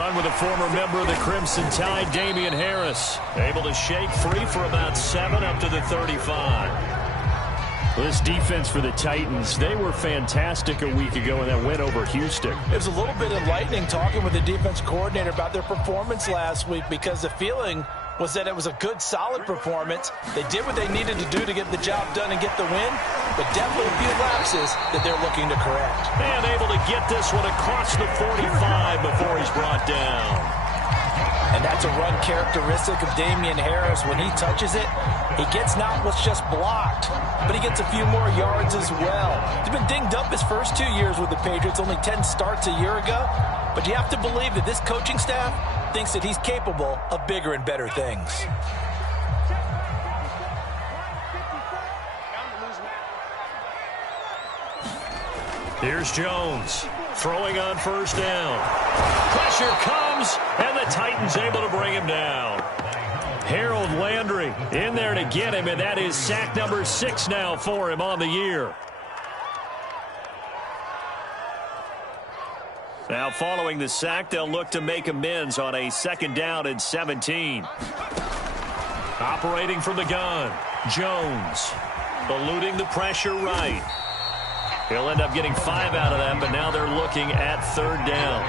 run with a former member of the Crimson Tide, Damien Harris. Able to shake free for about 7 up to the 35. This defense for the Titans, they were fantastic a week ago in that win over Houston. It was a little bit enlightening talking with the defense coordinator about their performance last week, because the feeling was that it was a good, solid performance. They did what they needed to do to get the job done and get the win, but definitely a few lapses that they're looking to correct. And able to get this one across the 45 before he's brought down. And that's a run characteristic of Damien Harris. When he touches it, he gets not what's just blocked, but he gets a few more yards as well. He's been dinged up his first 2 years with the Patriots, only 10 starts a year ago. But you have to believe that this coaching staff thinks that he's capable of bigger and better things. Here's Jones throwing on first down. Pressure comes, and the Titans able to bring him down. Harold Landry in there to get him, and that is sack number 6 now for him on the year. Now following the sack, they'll look to make amends on a 2nd down and 17. Operating from the gun, Jones eluding the pressure right. He'll end up getting 5 out of that, but now they're looking at 3rd down.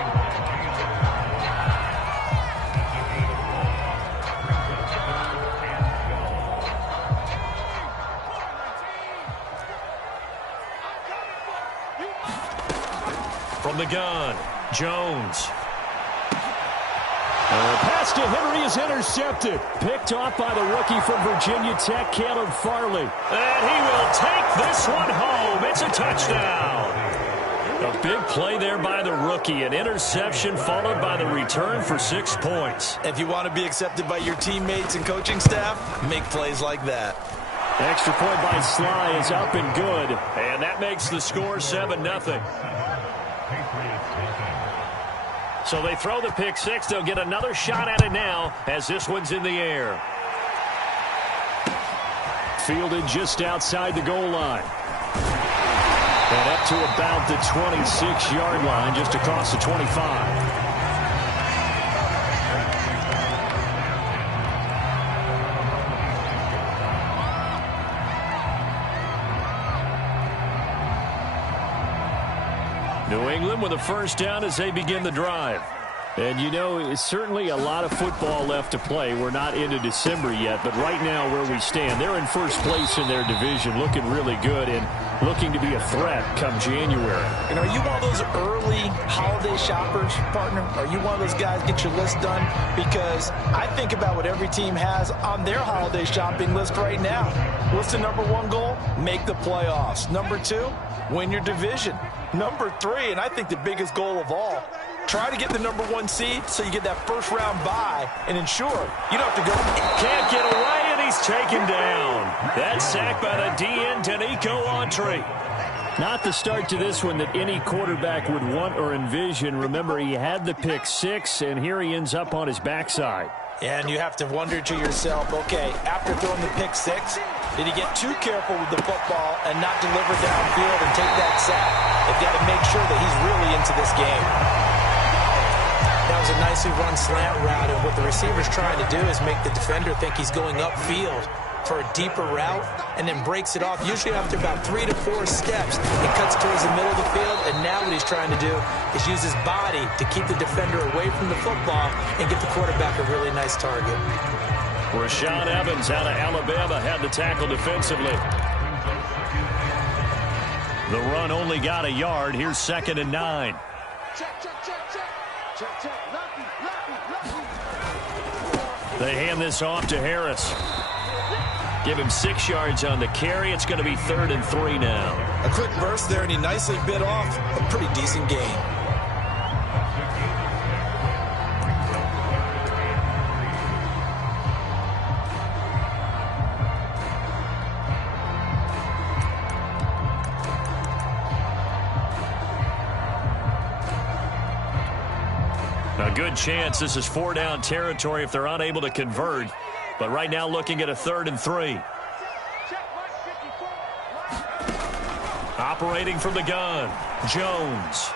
From the gun, Jones. Pass to Henry is intercepted. Picked off by the rookie from Virginia Tech, Caleb Farley. And he will take this one home. It's a touchdown. A big play there by the rookie. An interception followed by the return for 6 points. If you want to be accepted by your teammates and coaching staff, make plays like that. Extra point by Sly is up and good. And that makes the score 7-0. So they throw the pick 6. They'll get another shot at it now as this one's in the air. Fielded just outside the goal line. And up to about the 26-yard line, just across the 25. New England with a first down as they begin the drive. And, you know, it's certainly a lot of football left to play. We're not into December yet, but right now where we stand, they're in first place in their division, looking really good and looking to be a threat come January. And are you one of those early holiday shoppers, partner? Are you one of those guys get your list done? Because I think about what every team has on their holiday shopping list right now. What's the number 1 goal? Make the playoffs. Number 2, win your division. Number 3, and I think the biggest goal of all, try to get the number 1 seed so you get that first-round bye and ensure you don't have to go. Can't get away, and he's taken down. That sack by the DN, Danico Autry. Not the start to this one that any quarterback would want or envision. Remember, he had the pick 6, and here he ends up on his backside. And you have to wonder to yourself, okay, after throwing the pick 6, did he get too careful with the football and not deliver downfield and take that sack? They've got to make sure that he's really into this game. That was a nicely run slant route, and what the receiver's trying to do is make the defender think he's going upfield for a deeper route and then breaks it off. Usually after about 3 to 4 steps, it cuts towards the middle of the field, and now what he's trying to do is use his body to keep the defender away from the football and get the quarterback a really nice target. Rashaan Evans out of Alabama had the tackle defensively. The run only got a yard. Here's 2nd and 9. They hand this off to Harris. Give him 6 yards on the carry. It's going to be 3rd and 3 now. A quick burst there, and he nicely bit off a pretty decent gain. A good chance this is 4-down territory if they're unable to convert. But right now looking at a 3rd and 3. Operating from the gun, Jones.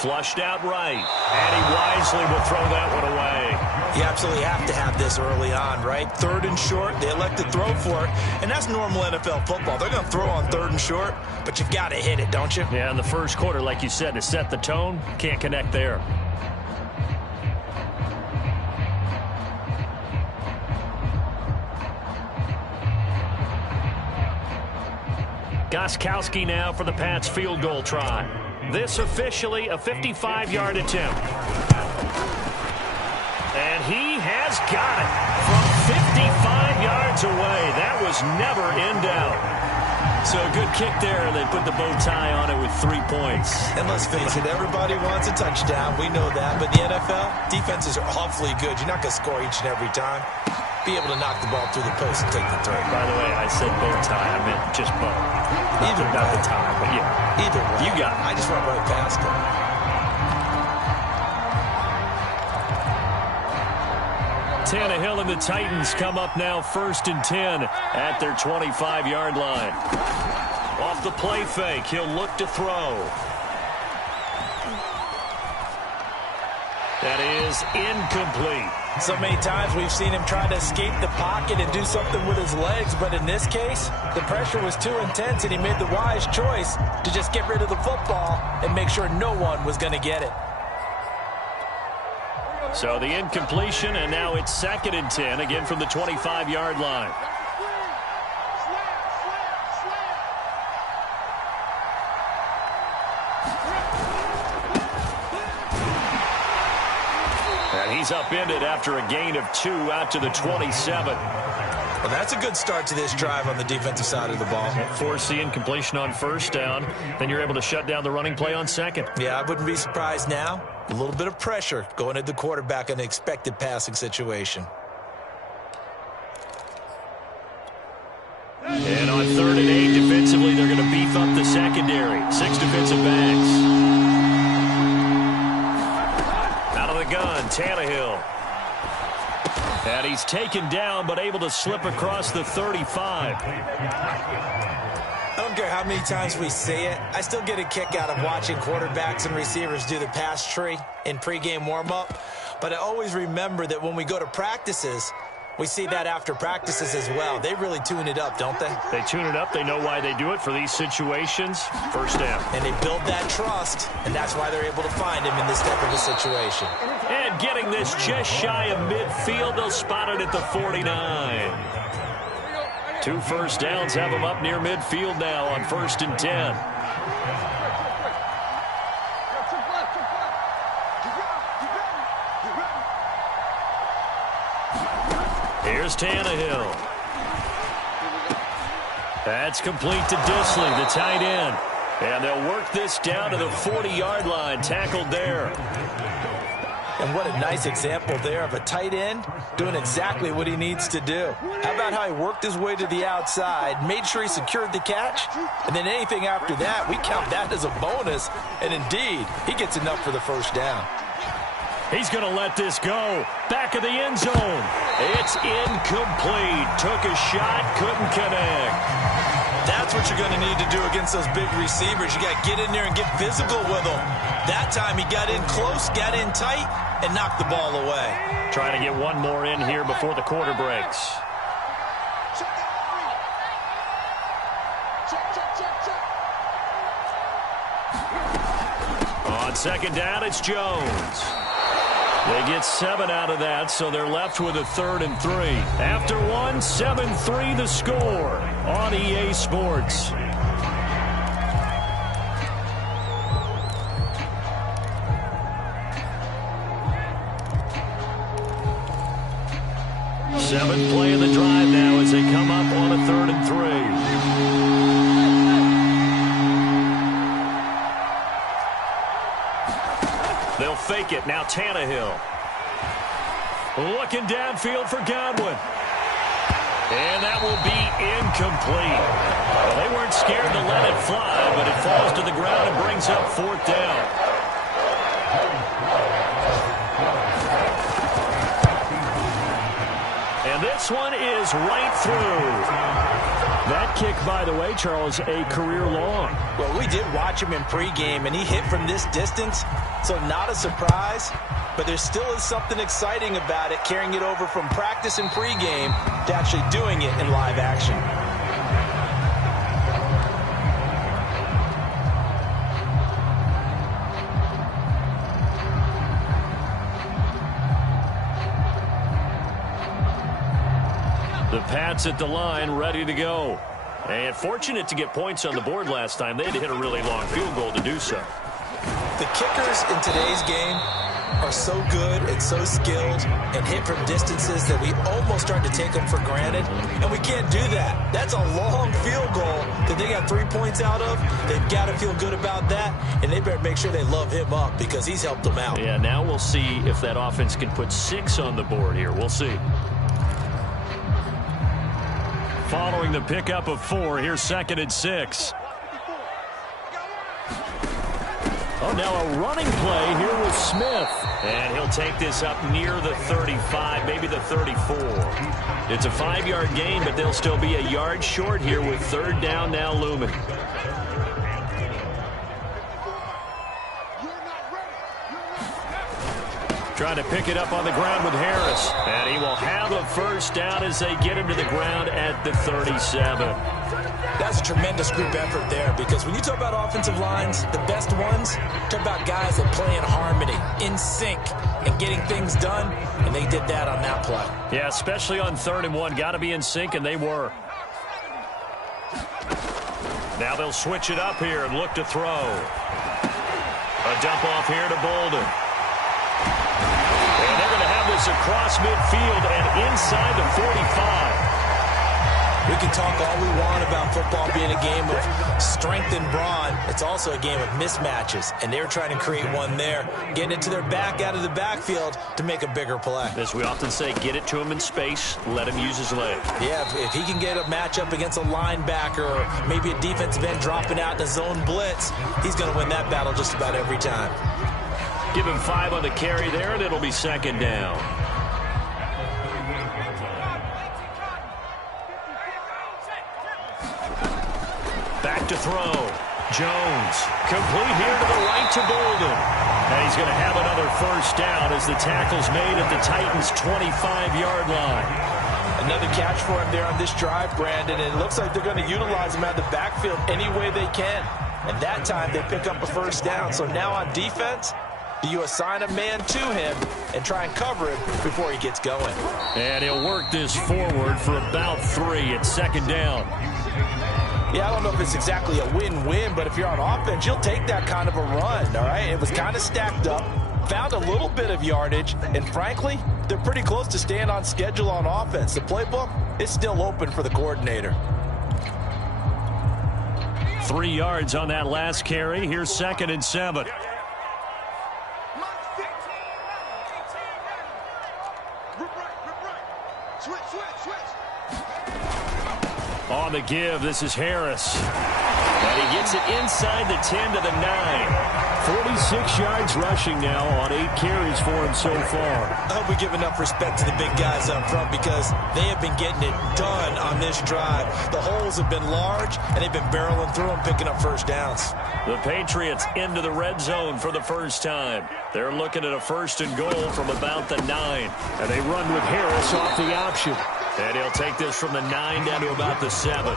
Flushed out right. And he wisely will throw that one away. You absolutely have to have this early on, right? 3rd and short, they elect to throw for it, and that's normal NFL football. They're going to throw on 3rd and short, but you've got to hit it, don't you? Yeah, in the first quarter, like you said, to set the tone, can't connect there. Gostkowski now for the Pats field goal try. This officially a 55-yard attempt. And he has got it from 55 yards away. That was never in doubt. So a good kick there, and they put the bow tie on it with 3 points. And let's face it, everybody wants a touchdown. We know that. But in the NFL, defenses are awfully good. You're not going to score each and every time. Be able to knock the ball through the post and take the throw. By the way, I said bow tie. I meant just bow. Either not the tie, but yeah. Either way. You got it. I just went right past it. Tannehill and the Titans come up now 1st and 10 at their 25-yard line. Off the play fake, he'll look to throw. That is incomplete. So many times we've seen him try to escape the pocket and do something with his legs, but in this case, the pressure was too intense and he made the wise choice to just get rid of the football and make sure no one was going to get it. So the incompletion, and now it's 2nd and 10, again from the 25-yard line. And he's upended after a gain of 2 out to the 27. Well, that's a good start to this drive on the defensive side of the ball. Force the incompletion on 1st down, then you're able to shut down the running play on 2nd. Yeah, I wouldn't be surprised now. A little bit of pressure going at the quarterback in an expected passing situation. And on 3rd and 8, defensively, they're going to beef up the secondary. 6 defensive backs. Out of the gun, Tannehill. And he's taken down, but able to slip across the 35. I don't care how many times we say it, I still get a kick out of watching quarterbacks and receivers do the pass tree in pregame warm-up. But I always remember that when we go to practices, we see that after practices as well. They really tune it up, don't they? They tune it up. They know why they do it for these situations. 1st down. And they build that trust, and that's why they're able to find him in this type of a situation. And getting this just shy of midfield, they'll spot it at the 49. 2 1st downs have them up near midfield now on 1st and 10. Here's Tannehill. That's complete to Disley, the tight end. And they'll work this down to the 40-yard line, tackled there. And what a nice example there of a tight end doing exactly what he needs to do. How about how he worked his way to the outside, made sure he secured the catch, and then anything after that, we count that as a bonus. And indeed, he gets enough for the 1st down. He's going to let this go. Back of the end zone. It's incomplete. Took a shot, couldn't connect. That's what you're going to need to do against those big receivers. You got to get in there and get physical with them. That time he got in close, got in tight, and knocked the ball away. Trying to get one more in here before the quarter breaks. On 2nd down, it's Jones. They get 7 out of that, so they're left with a 3rd and 3. After one, 7-3 the score on EA Sports. Seventh play of the drive now as they come up on a 3rd and 3. They'll fake it. Now Tannehill. Looking downfield for Godwin. And that will be incomplete. They weren't scared to let it fly, but it falls to the ground and brings up 4th down. And this one is right through. That kick, by the way, Charles, a career long. Well, we did watch him in pregame, and he hit from this distance, so not a surprise. but there still is something exciting about it, carrying it over from practice and pregame to actually doing it in live action. The Pats at the line, ready to go. And fortunate to get points on the board last time. They had to hit a really long field goal to do so. The kickers in today's game are so good and so skilled and hit from distances that we almost start to take them for granted. And we can't do that. That's a long field goal that they got 3 points out of. They've got to feel good about that. And they better make sure they love him up because he's helped them out. Yeah, now we'll see if that offense can put 6 on the board here. We'll see. Following the pickup of 4, here's 2nd and 6. Oh, now a running play here with Smith. And he'll take this up near the 35, maybe the 34. It's a 5-yard gain, but they'll still be a yard short here with 3rd down now looming. Trying to pick it up on the ground with Harris. And he will have a 1st down as they get him to the ground at the 37. That's a tremendous group effort there because when you talk about offensive lines, the best ones, talk about guys that play in harmony, in sync, and getting things done, and they did that on that play. Yeah, especially on 3rd and 1. Got to be in sync, and they were. Now they'll switch it up here and look to throw. A dump off here to Bolden. And they're going to have this across midfield and inside the 45. We can talk all we want about football being a game of strength and brawn. It's also a game of mismatches, and they're trying to create one there, getting it to their back out of the backfield to make a bigger play. As we often say, get it to him in space, let him use his leg. Yeah, if he can get a matchup against a linebacker or maybe a defensive end dropping out in a zone blitz, he's going to win that battle just about every time. Give him 5 on the carry there, and it'll be 2nd down. Back to throw. Jones. Complete here to the right to Bolden. And he's going to have another 1st down as the tackle's made at the Titans' 25-yard line. Another catch for him there on this drive, Brandon, and it looks like they're going to utilize him out of the backfield any way they can. And that time they pick up a 1st down. So now on defense, do you assign a man to him and try and cover him before he gets going? And he'll work this forward for about 3 at 2nd down. Yeah, I don't know if it's exactly a win-win, but if you're on offense, you'll take that kind of a run, all right? It was kind of stacked up, found a little bit of yardage, and frankly, they're pretty close to staying on schedule on offense. The playbook is still open for the coordinator. 3 yards on that last carry. Here's 2nd and 7. On the give, this is Harris. And he gets it inside the 10 to the 9. 46 yards rushing now on 8 carries for him so far. I hope we give enough respect to the big guys up front because they have been getting it done on this drive. The holes have been large, and they've been barreling through them, picking up 1st downs. The Patriots into the red zone for the 1st time. They're looking at a 1st and goal from about the 9. And they run with Harris off the option. And he'll take this from the 9 down to about the 7.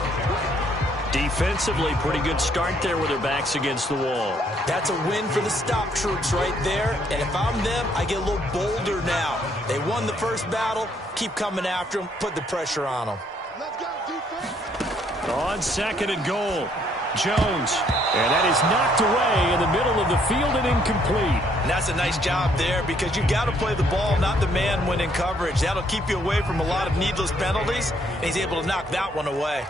Defensively, pretty good start there with their backs against the wall. That's a win for the stop troops right there. And if I'm them, I get a little bolder now. They won the 1st battle. Keep coming after them. Put the pressure on them. On 2nd and goal, Jones. And that is knocked away in the middle of the field and incomplete. And that's a nice job there because you've got to play the ball, not the man when in coverage. That'll keep you away from a lot of needless penalties. And he's able to knock that one away.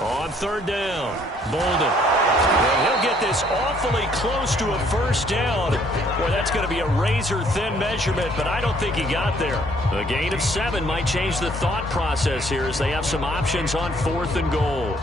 On 3rd down, Bolden. Well, he'll get this awfully close to a 1st down. Boy, that's going to be a razor-thin measurement, but I don't think he got there. A gain of 7 might change the thought process here as they have some options on 4th and goal.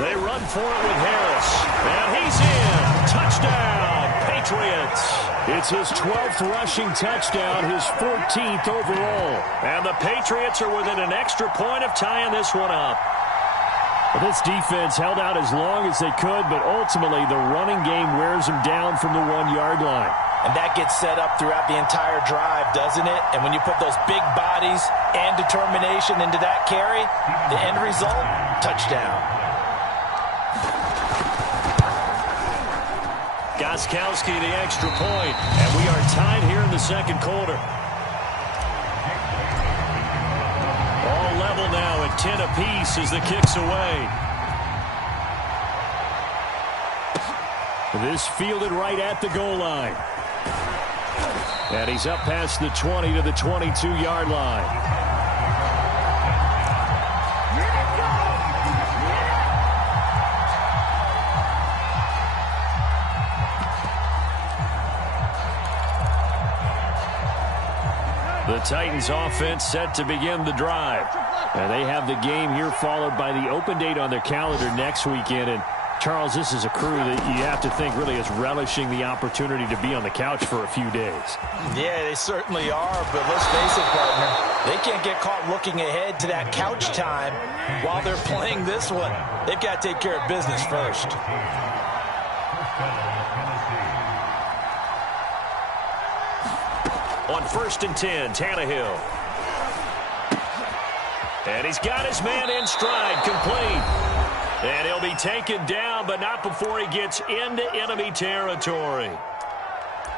They run for it with Harris. And he's in. Touchdown, Patriots. It's his 12th rushing touchdown, his 14th overall. And the Patriots are within an extra point of tying this one up. Well, this defense held out as long as they could, but ultimately the running game wears them down from the 1-yard line. And that gets set up throughout the entire drive, doesn't it? And when you put those big bodies and determination into that carry, the end result, touchdown. Gostkowski the extra point, and we are tied here in the second quarter. All level now at 10 apiece as the kick's away. This fielded right at the goal line. And he's up past the 20 to the 22-yard line. The Titans offense set to begin the drive. And they have the game here followed by the open date on their calendar next weekend. And Charles, this is a crew that you have to think really is relishing the opportunity to be on the couch for a few days. Yeah, they certainly are, but let's face it, partner. They can't get caught looking ahead to that couch time while they're playing this one. They've got to take care of business first. On 1st and 10, Tannehill. And he's got his man in stride, complete. And he'll be taken down, but not before he gets into enemy territory.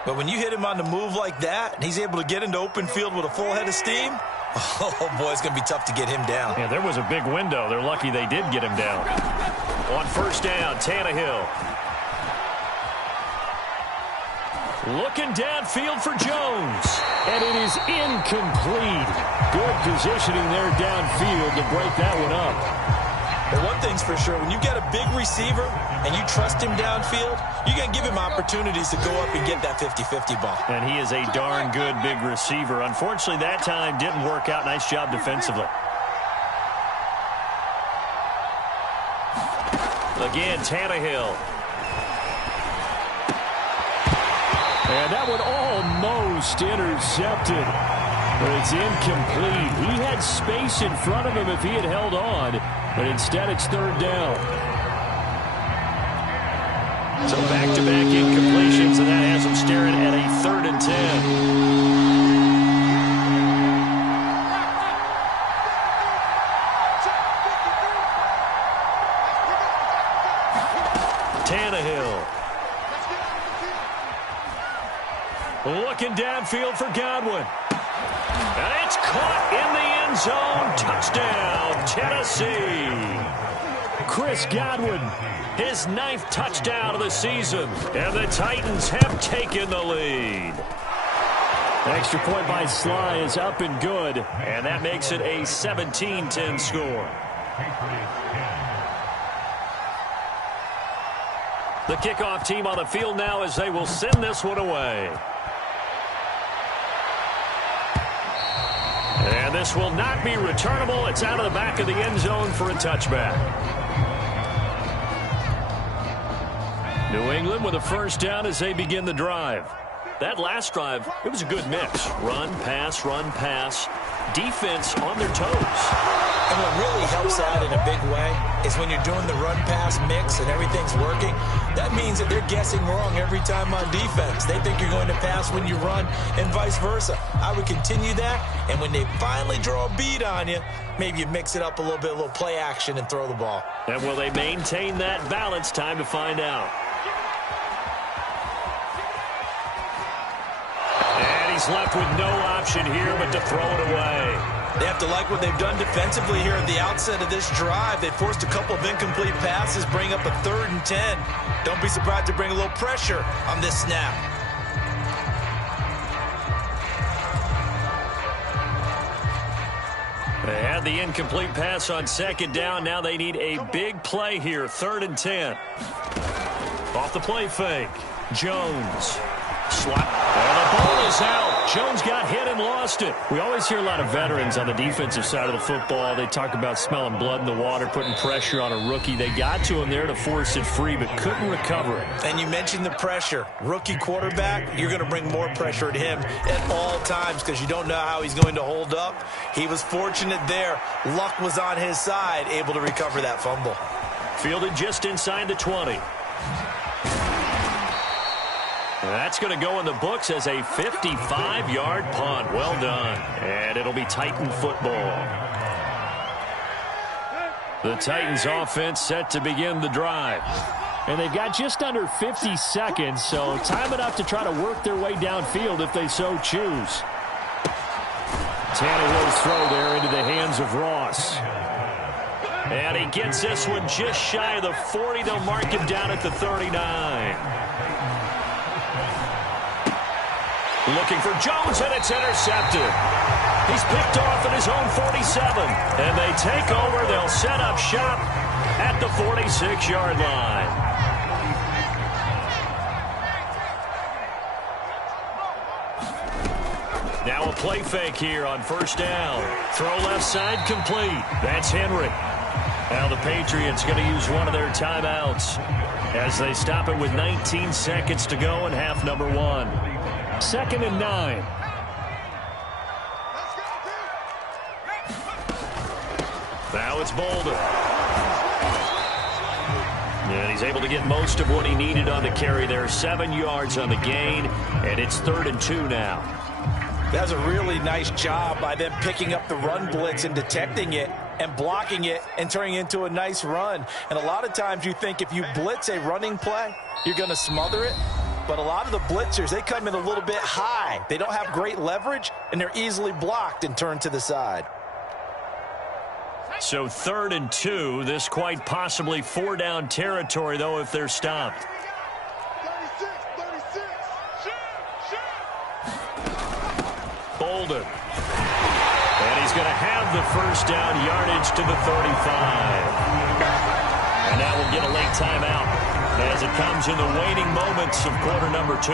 But when you hit him on the move like that, and he's able to get into open field with a full head of steam, oh, boy, it's going to be tough to get him down. Yeah, there was a big window. They're lucky they did get him down. On 1st down, Tannehill. Looking downfield for Jones. And it is incomplete. Good positioning there downfield to break that one up. Well, one thing's for sure. When you've got a big receiver and you trust him downfield, you're going to give him opportunities to go up and get that 50-50 ball. And he is a darn good big receiver. Unfortunately, that time didn't work out. Nice job defensively. Again, Tannehill. And that one almost intercepted. But it's incomplete. He had space in front of him if he had held on. But instead, it's 3rd down. So back-to-back incompletions, and that has him staring at a 3rd and 10. Tannehill. Looking downfield for Godwin. And it's caught in the end zone. Touchdown, Tennessee. Chris Godwin, his 9th touchdown of the season. And the Titans have taken the lead. Extra point by Sly is up and good. And that makes it a 17-10 score. The kickoff team on the field now as they will send this one away. And this will not be returnable. It's out of the back of the end zone for a touchback. New England with a 1st down as they begin the drive. That last drive, it was a good mix. Run, pass. Defense on their toes. And what really helps out in a big way is when you're doing the run-pass mix and everything's working, that means that they're guessing wrong every time on defense. They think you're going to pass when you run and vice versa. I would continue that, and when they finally draw a beat on you, maybe you mix it up a little bit, a little play action, and throw the ball. And will they maintain that balance? Time to find out. And he's left with no option here but to throw it away. They have to like what they've done defensively here at the outset of this drive. They forced a couple of incomplete passes, bring up a 3rd and 10. Don't be surprised to bring a little pressure on this snap. They had the incomplete pass on 2nd down. Now they need a big play here. 3rd and 10. Off the play fake. Jones. Slap. And the ball is out. Jones got hit and lost it. We always hear a lot of veterans on the defensive side of the football. They talk about smelling blood in the water, putting pressure on a rookie. They got to him there to force it free, but couldn't recover it. And you mentioned the pressure. Rookie quarterback, you're going to bring more pressure at him at all times because you don't know how he's going to hold up. He was fortunate there. Luck was on his side, able to recover that fumble. Fielded just inside the 20. That's going to go in the books as a 55-yard punt. Well done. And it'll be Titan football. The Titans offense set to begin the drive. And they've got just under 50 seconds, so time enough to try to work their way downfield if they so choose. Tannehill's throw there into the hands of Ross. And he gets this one just shy of the 40. They'll mark him down at the 39. Looking for Jones, and it's intercepted. He's picked off at his own 47. And they take over. They'll set up shop at the 46-yard line. Now a play fake here on first down. Throw left side complete. That's Henry. Now the Patriots going to use one of their timeouts as they stop it with 19 seconds to go in half number 1. 2nd and 9. Now it's Bolden. And he's able to get most of what he needed on the carry there. 7 yards on the gain, and it's 3rd and 2 now. That's a really nice job by them picking up the run blitz and detecting it and blocking it and turning it into a nice run. And a lot of times you think if you blitz a running play, you're going to smother it. But a lot of the blitzers, they come in a little bit high. They don't have great leverage, and they're easily blocked and turned to the side. So 3rd and 2. This quite possibly 4-down territory, though, if they're stopped. Bolden. And he's going to have the first down yardage to the 35. And now we'll get a late timeout as it comes in the waning moments of quarter number 2.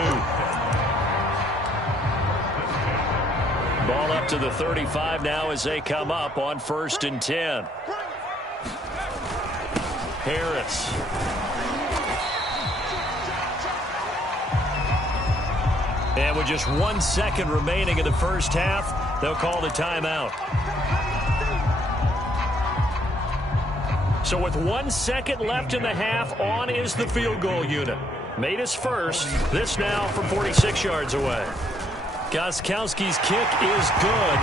Ball up to the 35 now as they come up on 1st and 10. Harris. And with just 1 second remaining in the first half, they'll call the timeout. So with 1 second left in the half, on is the field goal unit. Made his first. This now from 46 yards away. Gostkowski's kick is good,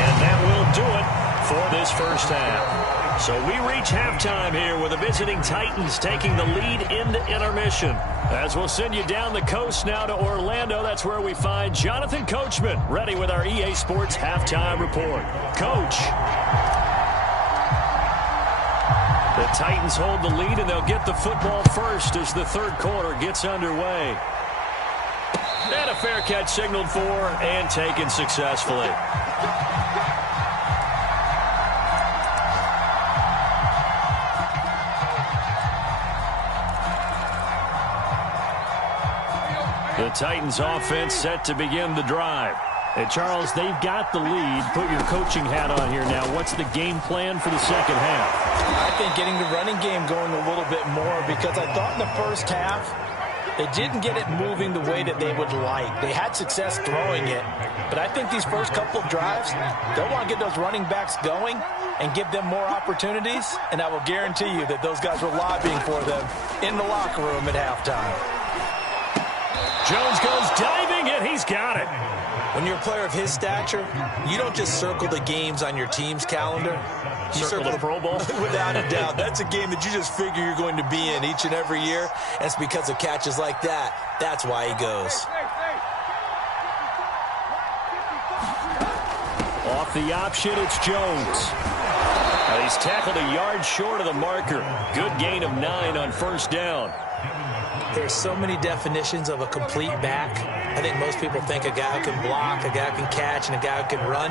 and that will do it for this first half. So we reach halftime here with the visiting Titans taking the lead into intermission. As we'll send you down the coast now to Orlando, that's where we find Jonathan Coachman ready with our EA Sports halftime report. Coach. The Titans hold the lead, and they'll get the football first as the third quarter gets underway. And a fair catch signaled for and taken successfully. The Titans offense set to begin the drive. Hey, Charles, they've got the lead. Put your coaching hat on here now. What's the game plan for the second half? I think getting the running game going a little bit more, because I thought in the first half they didn't get it moving the way that they would like. They had success throwing it, but I think these first couple of drives, they'll want to get those running backs going and give them more opportunities, and I will guarantee you that those guys were lobbying for them in the locker room at halftime. Jones goes diving, and he's got it. When you're a player of his stature, you don't just circle the games on your team's calendar. You circle the Pro Bowl? Without a doubt. That's a game that you just figure you're going to be in each and every year. And it's because of catches like that. That's why he goes. Off the option, it's Jones. He's tackled a yard short of the marker. Good gain of 9 on first down. There's so many definitions of a complete back. I think most people think a guy who can block, a guy who can catch, and a guy who can run.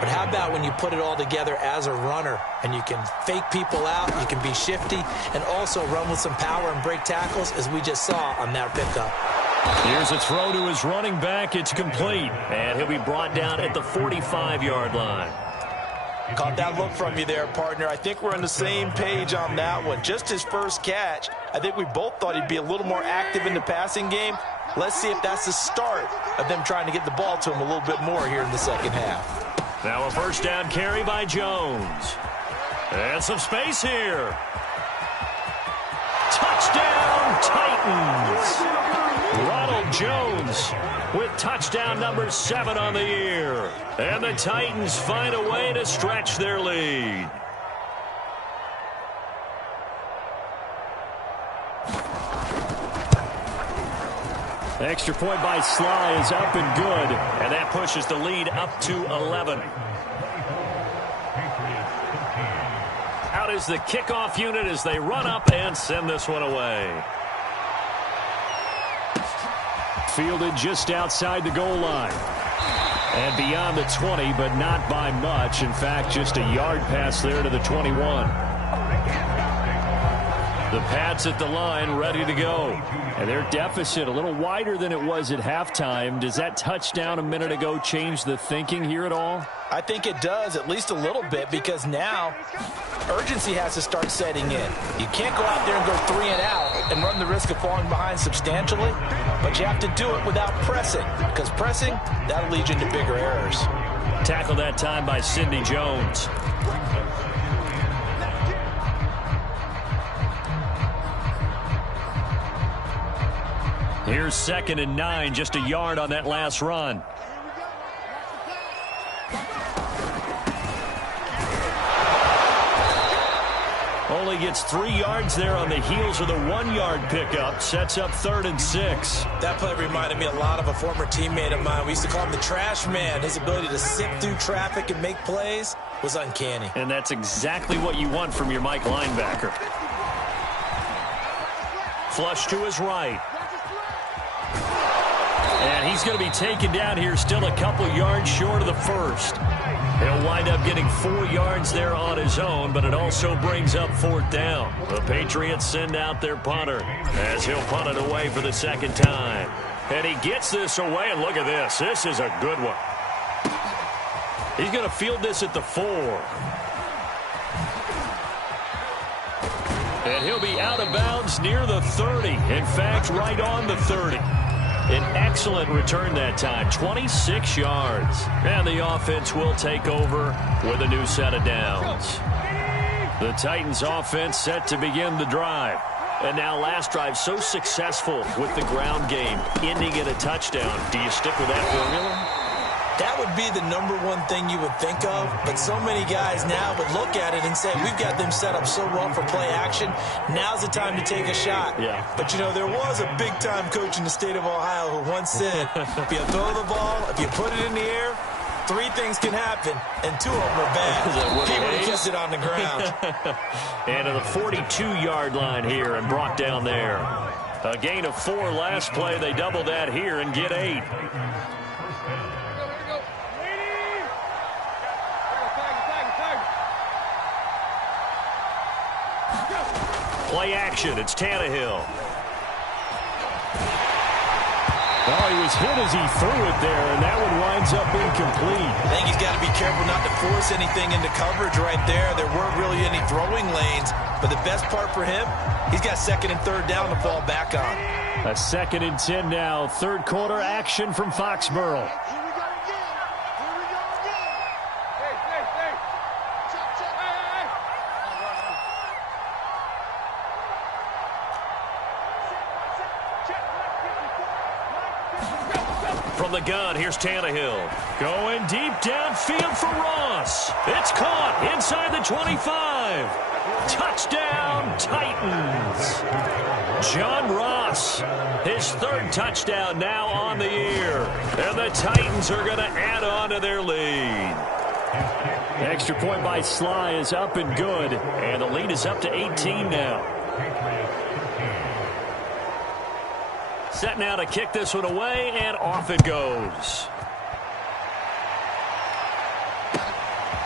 But how about when you put it all together as a runner, and you can fake people out, you can be shifty, and also run with some power and break tackles, as we just saw on that pickup. Here's a throw to his running back. It's complete. And he'll be brought down at the 45-yard line. Caught that look from you there, partner. I think we're on the same page on that one. Just his first catch. I think we both thought he'd be a little more active in the passing game. Let's see if that's the start of them trying to get the ball to him a little bit more here in the second half. Now a first down carry by Jones. And some space here. Touchdown, Titans. Ronald Jones with touchdown number 7 on the year. And the Titans find a way to stretch their lead. Extra point by Sly is up and good. And that pushes the lead up to 11. Out is the kickoff unit as they run up and send this one away. Fielded just outside the goal line. And beyond the 20, but not by much. In fact, just a yard pass there to the 21. The Pats at the line ready to go. And their deficit a little wider than it was at halftime. Does that touchdown a minute ago change the thinking here at all? I think it does, at least a little bit, because now urgency has to start setting in. You can't go out there and go 3 and out and run the risk of falling behind substantially, but you have to do it without pressing, because pressing, that'll lead you into bigger errors. Tackle that time by Sidney Jones. Here's 2nd and 9, just a yard on that last run. Only gets 3 yards there on the heels of the 1-yard pickup. Sets up 3rd and 6. That play reminded me a lot of a former teammate of mine. We used to call him the trash man. His ability to sift through traffic and make plays was uncanny. And that's exactly what you want from your Mike linebacker. Flush to his right. And he's going to be taken down here, still a couple yards short of the first. He'll wind up getting 4 yards there on his own, but it also brings up 4th down. The Patriots send out their punter as he'll punt it away for the 2nd time. And he gets this away, and look at this. This is a good one. He's going to field this at the 4. And he'll be out of bounds near the 30. In fact, right on the 30. An excellent return that time, 26 yards. And the offense will take over with a new set of downs. The Titans offense set to begin the drive. And now last drive so successful with the ground game, ending in a touchdown. Do you stick with that formula? That would be the #1 thing you would think of, but so many guys now would look at it and say, we've got them set up so well for play action, now's the time to take a shot. Yeah. But, you know, there was a big-time coach in the state of Ohio who once said, if you throw the ball, if you put it in the air, 3 things can happen, and 2 of them are bad. He would have kissed it on the ground. And to the 42-yard line here and brought down there. A gain of 4 last play. They double that here and get 8. Play action. It's Tannehill. Oh, he was hit as he threw it there, and that one winds up incomplete. I think he's got to be careful not to force anything into coverage right there. There weren't really any throwing lanes, but the best part for him, he's got 2nd and 3rd down to fall back on. A 2nd and 10 now. 3rd quarter action from Foxborough. From the gun, here's Tannehill. Going deep downfield for Ross. It's caught inside the 25. Touchdown, Titans. John Ross, his 3rd touchdown now on the year. And the Titans are going to add on to their lead. Extra point by Sly is up and good. And the lead is up to 18 now. Set now to kick this one away, and off it goes.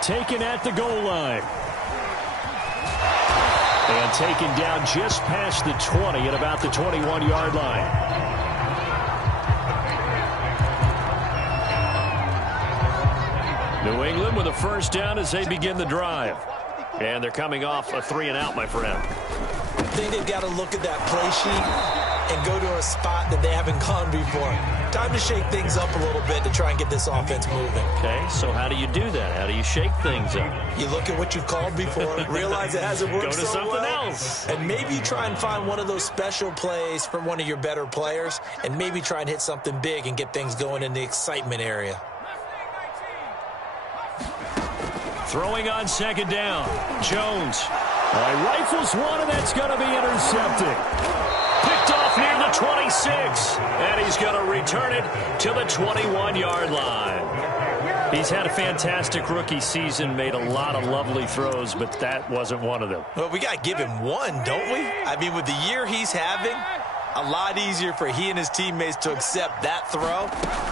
Taken at the goal line. And taken down just past the 20 at about the 21-yard line. New England with a first down as they begin the drive. And they're coming off a 3-and-out, my friend. I think they've got to look at that play sheet and go to a spot that they haven't gone before. Time to shake things up a little bit to try and get this offense moving. Okay, so how do you do that? How do you shake things up? You look at what you've called before, realize it hasn't worked Go to so something well, else. and maybe try and find one of those special plays from one of your better players, and maybe try and hit something big and get things going in the excitement area. Throwing on second down. Jones. Rifles one, and that's going to be intercepted. Picked off near the 26. And he's going to return it to the 21-yard line. He's had a fantastic rookie season, made a lot of lovely throws, but that wasn't one of them. Well, we got to give him one, don't we? I mean, with the year he's having, a lot easier for he and his teammates to accept that throw,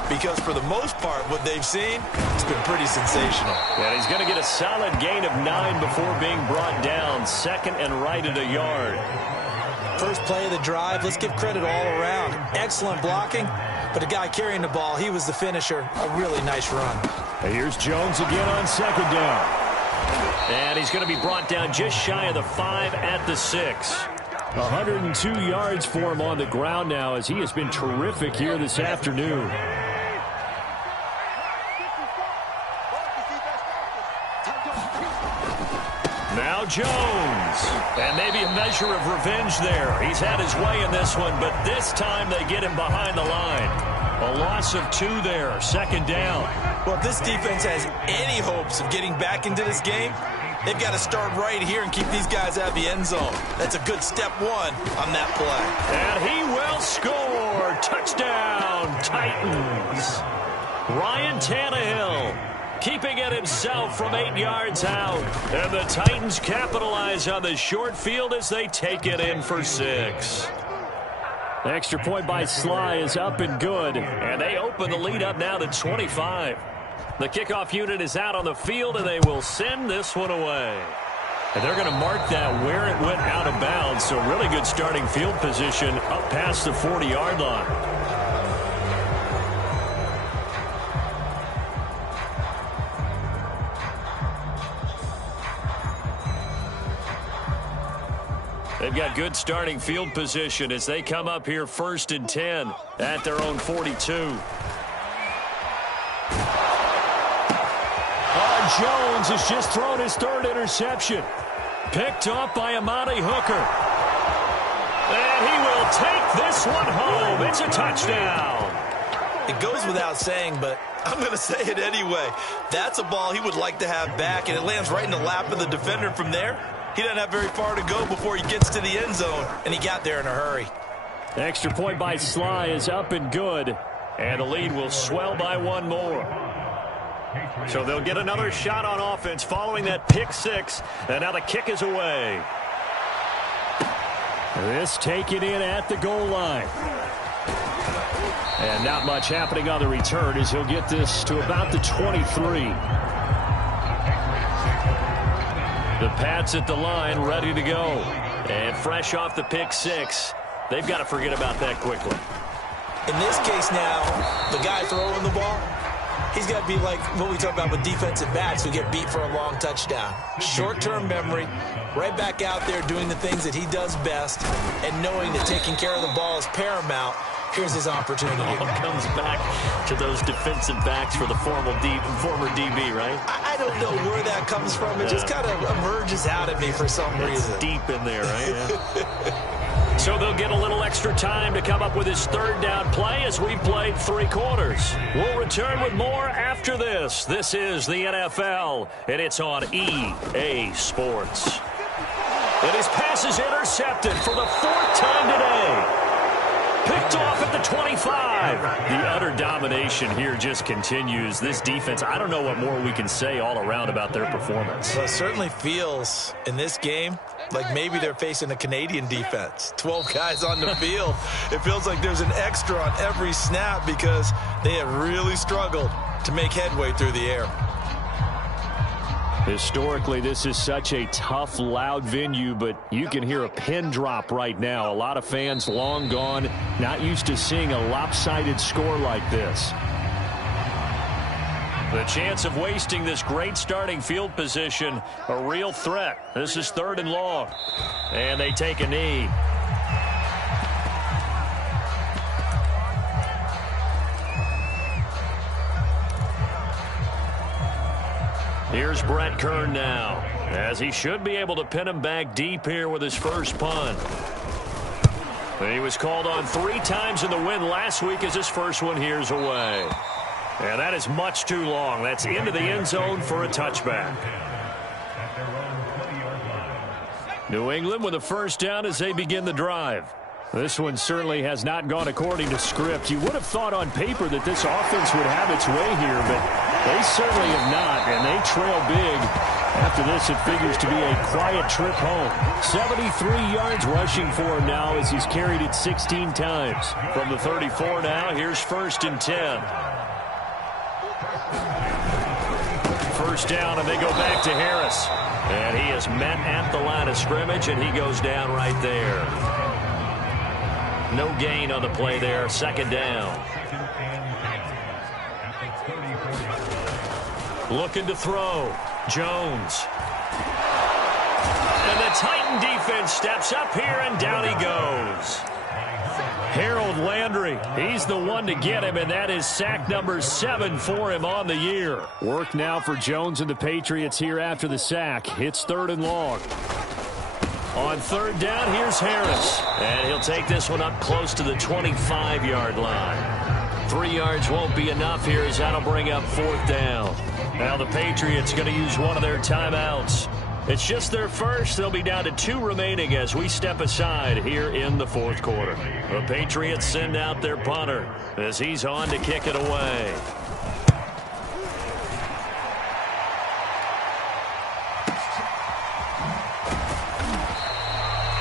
because for the most part, what they've seen, it's been pretty sensational. And he's going to get a solid gain of 9 before being brought down. Second and right at a yard. First play of the drive, let's give credit all around. Excellent blocking, but the guy carrying the ball, he was the finisher. A really nice run. And here's Jones again on second down. And he's going to be brought down just shy of the 5 at the 6. 102 yards for him on the ground now, as he has been terrific here this afternoon. Now Jones. And maybe a measure of revenge there. He's had his way in this one, but this time they get him behind the line. A loss of 2 there, second down. Well, if this defense has any hopes of getting back into this game, they've got to start right here and keep these guys out of the end zone. That's a good step 1 on that play. And he will score. Touchdown, Titans. Ryan Tannehill keeping it himself from 8 yards out. And the Titans capitalize on the short field as they take it in for 6. The extra point by Sly is up and good. And they open the lead up now to 25. The kickoff unit is out on the field, and they will send this one away. And they're going to mark that where it went out of bounds. So really good starting field position up past the 40-yard line. They've got good starting field position as they come up here 1st and 10 at their own 42. Jones has just thrown his 3rd interception. Picked off by Amani Hooker. And he will take this one home. It's a touchdown. It goes without saying, but I'm going to say it anyway. That's a ball he would like to have back, and it lands right in the lap of the defender from there. He doesn't have very far to go before he gets to the end zone, and he got there in a hurry. The extra point by Sly is up and good, and the lead will swell by 1 more. So they'll get another shot on offense following that pick 6, and now the kick is away. This taken in at the goal line. And not much happening on the return as he'll get this to about the 23. The Pats at the line, ready to go. And fresh off the pick 6, they've got to forget about that quickly. In this case now, the guy throwing the ball, he's got to be like what we talk about with defensive backs who get beat for a long touchdown. Short-term memory, right back out there doing the things that he does best, and knowing that taking care of the ball is paramount. Here's his opportunity. All comes back to those defensive backs for the former DB, right? I don't know where that comes from. It just kind of emerges out of me for some reason. It's deep in there, right? Yeah. So they'll get a little extra time to come up with his 3rd down play as we've played 3 quarters. We'll return with more after this. This is the NFL, and it's on EA Sports. And his pass is intercepted for the 4th time today. Picked off at the 25. The utter domination here just continues. This defense, I don't know what more we can say all around about their performance. Well, it certainly feels in this game like maybe they're facing a Canadian defense. 12 guys on the field. It feels like there's an extra on every snap because they have really struggled to make headway through the air. Historically, this is such a tough, loud venue, but you can hear a pin drop right now. A lot of fans long gone, not used to seeing a lopsided score like this. The chance of wasting this great starting field position, a real threat. This is 3rd and long. And they take a knee. Here's Brett Kern now, as he should be able to pin him back deep here with his first punt. He was called on 3 times in the win last week as his first one here's away. And that is much too long. That's into the end zone for a touchback. New England with a first down as they begin the drive. This one certainly has not gone according to script. You would have thought on paper that this offense would have its way here, but they certainly have not, and they trail big. After this, it figures to be a quiet trip home. 73 yards rushing for him now as he's carried it 16 times. From the 34 now, here's 1st and 10. First down, and they go back to Harris. And he is met at the line of scrimmage, and he goes down right there. No gain on the play there. 2nd down. Looking to throw. Jones. And the Titan defense steps up here, and down he goes. Harold Landry, he's the one to get him, and that is sack number 7 for him on the year. Work now for Jones and the Patriots here after the sack. It's 3rd and long. On 3rd down, here's Harris. And he'll take this one up close to the 25-yard line. 3 yards won't be enough here as that'll bring up 4th down. Now the Patriots going to use one of their timeouts. It's just their first. They'll be down to 2 remaining as we step aside here in the 4th quarter. The Patriots send out their punter as he's on to kick it away.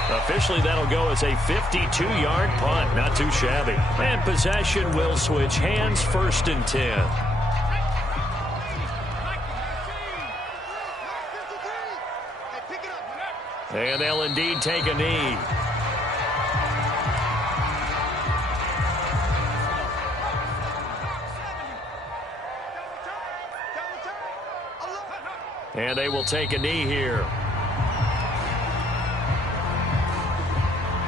Officially, that'll go as a 52-yard punt. Not too shabby. And possession will switch hands. 1st and 10. And they'll indeed take a knee. And they will take a knee here.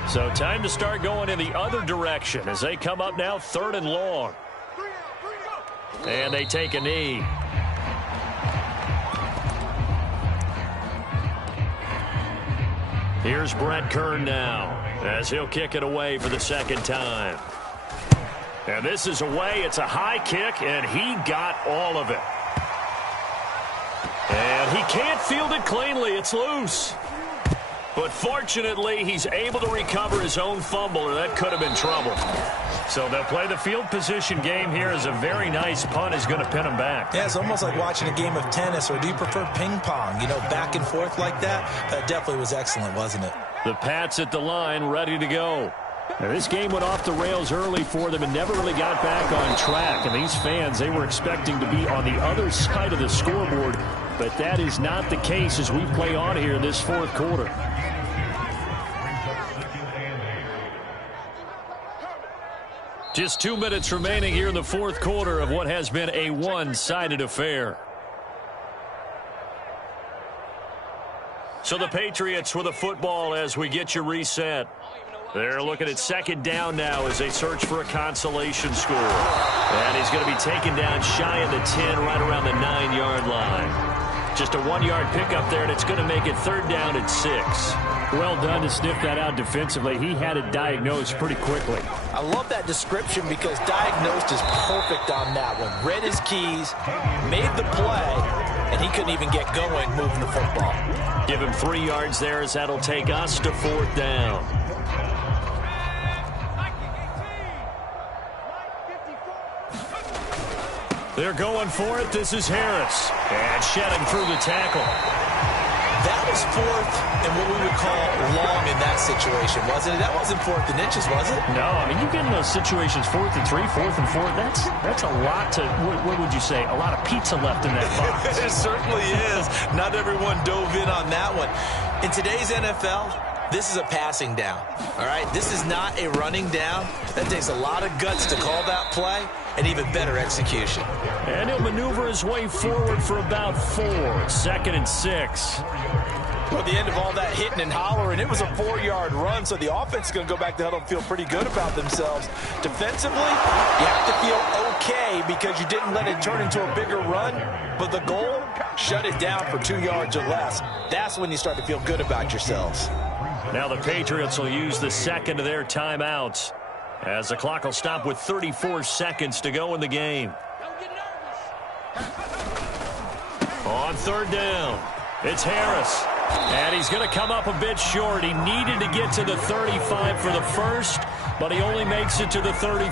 So time to start going in the other direction as they come up now 3rd and long. And they take a knee. Here's Brett Kern now as he'll kick it away for the 2nd time. And this is away. It's a high kick, and he got all of it. And he can't field it cleanly. It's loose. But fortunately, he's able to recover his own fumble, or that could have been trouble. So they'll play the field position game here as a very nice punt is going to pin him back. Yeah, it's almost like watching a game of tennis, or do you prefer ping pong? You know, back and forth like that? That definitely was excellent, wasn't it? The Pats at the line, ready to go. Now, this game went off the rails early for them and never really got back on track. And these fans, they were expecting to be on the other side of the scoreboard, but that is not the case as we play on here in this 4th quarter. Just 2 minutes remaining here in the 4th quarter of what has been a one-sided affair. So the Patriots with a football as we get you reset. They're looking at 2nd down now as they search for a consolation score. And he's going to be taken down shy of the 10, right around the 9-yard line. Just a 1-yard pickup there, and it's going to make it 3rd down at 6. Well done to sniff that out defensively. He had it diagnosed pretty quickly. I love that description because diagnosed is perfect on that one. Read his keys, made the play, and he couldn't even get going moving the football. Give him 3 yards there as that'll take us to 4th down. They're going for it. This is Harris. And shedding through the tackle. That was 4th and what we would call long in that situation, wasn't it? That wasn't 4th and inches, was it? No, I mean, you get in those situations 4th and 3, 4th and 4. That's a lot to, what would you say, a lot of pizza left in that box. It certainly is. Not everyone dove in on that one. In today's NFL, this is a passing down, all right? This is not a running down. That takes a lot of guts to call that play, and even better execution. And he'll maneuver his way forward for about 4. 2nd and 6. Well, at the end of all that hitting and hollering, it was a 4-yard run, so the offense is going to go back to huddle and feel pretty good about themselves. Defensively, you have to feel okay because you didn't let it turn into a bigger run, but the goal, shut it down for 2 yards or less. That's when you start to feel good about yourselves. Now the Patriots will use the second of their timeouts as the clock will stop with 34 seconds to go in the game. On 3rd down, it's Harris. And he's going to come up a bit short. He needed to get to the 35 for the first, but he only makes it to the 34.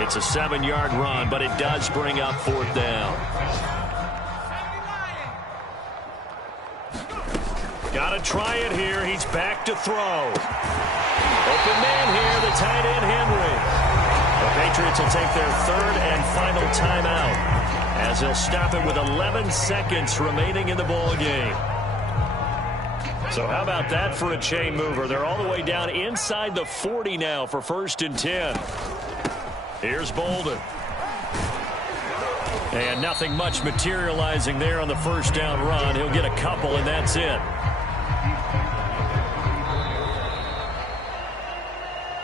It's a 7-yard run, but it does bring up 4th down. Got to try it here. He's back to throw. Open man here, the tight end Henry. The Patriots will take their 3rd and final timeout as they'll stop it with 11 seconds remaining in the ball game. So how about that for a chain mover? They're all the way down inside the 40 now for 1st and 10. Here's Bolden. And nothing much materializing there on the 1st down run. He'll get a couple, and that's it.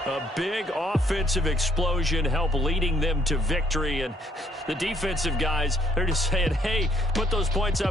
A big offensive explosion helped leading them to victory. And the defensive guys, they're just saying, hey, put those points up.